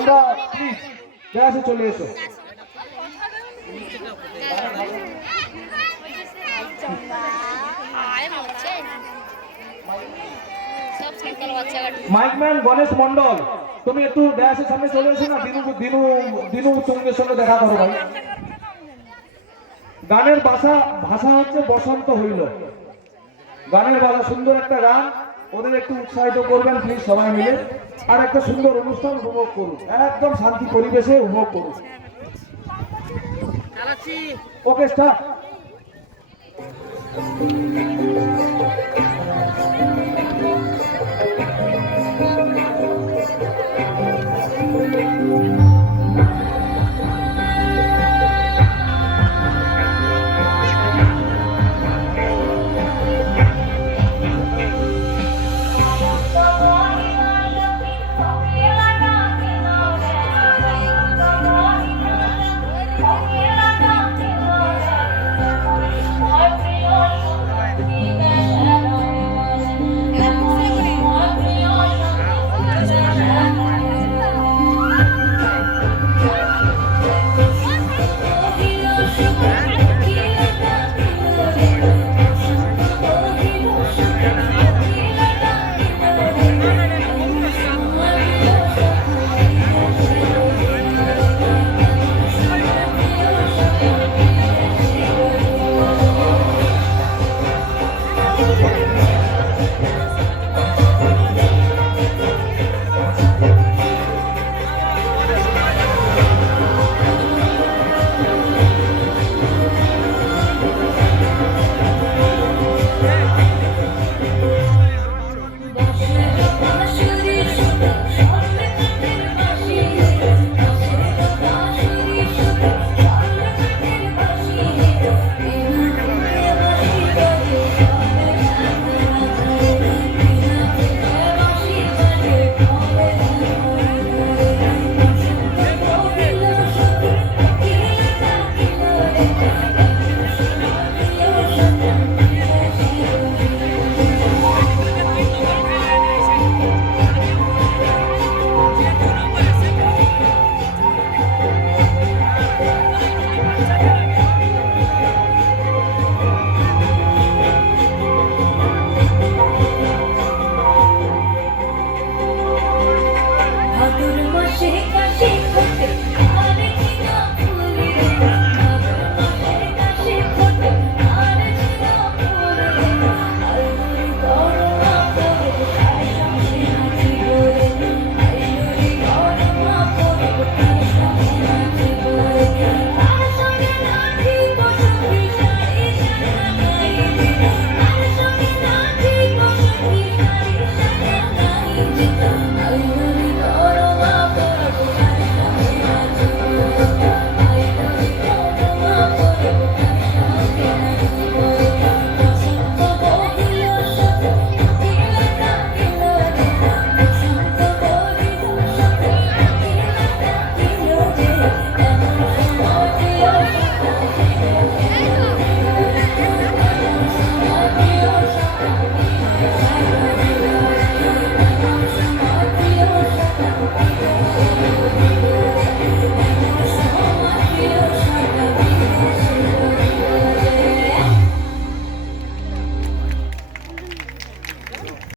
আমরা প্লিজ ক্লাসে চলে এসো। মাইকম্যান গণেশ মন্ডল, তুমি একটু ড্যাশের সামনে চলে এসো না। দিনু দিনু দিনু তোমাদের সঙ্গে দেখা করো ভাই। গানের ভাষা হচ্ছে বসন্ত হইল। গানের ভাষা সুন্দর একটা গান, ওদের একটু উৎসাহিত করবেন প্লিজ সবাই মিলে। আর একটা সুন্দর অনুষ্ঠান উপভোগ করুন, একদম শান্তি পরিবেশে উপভোগ করুন। Okay start.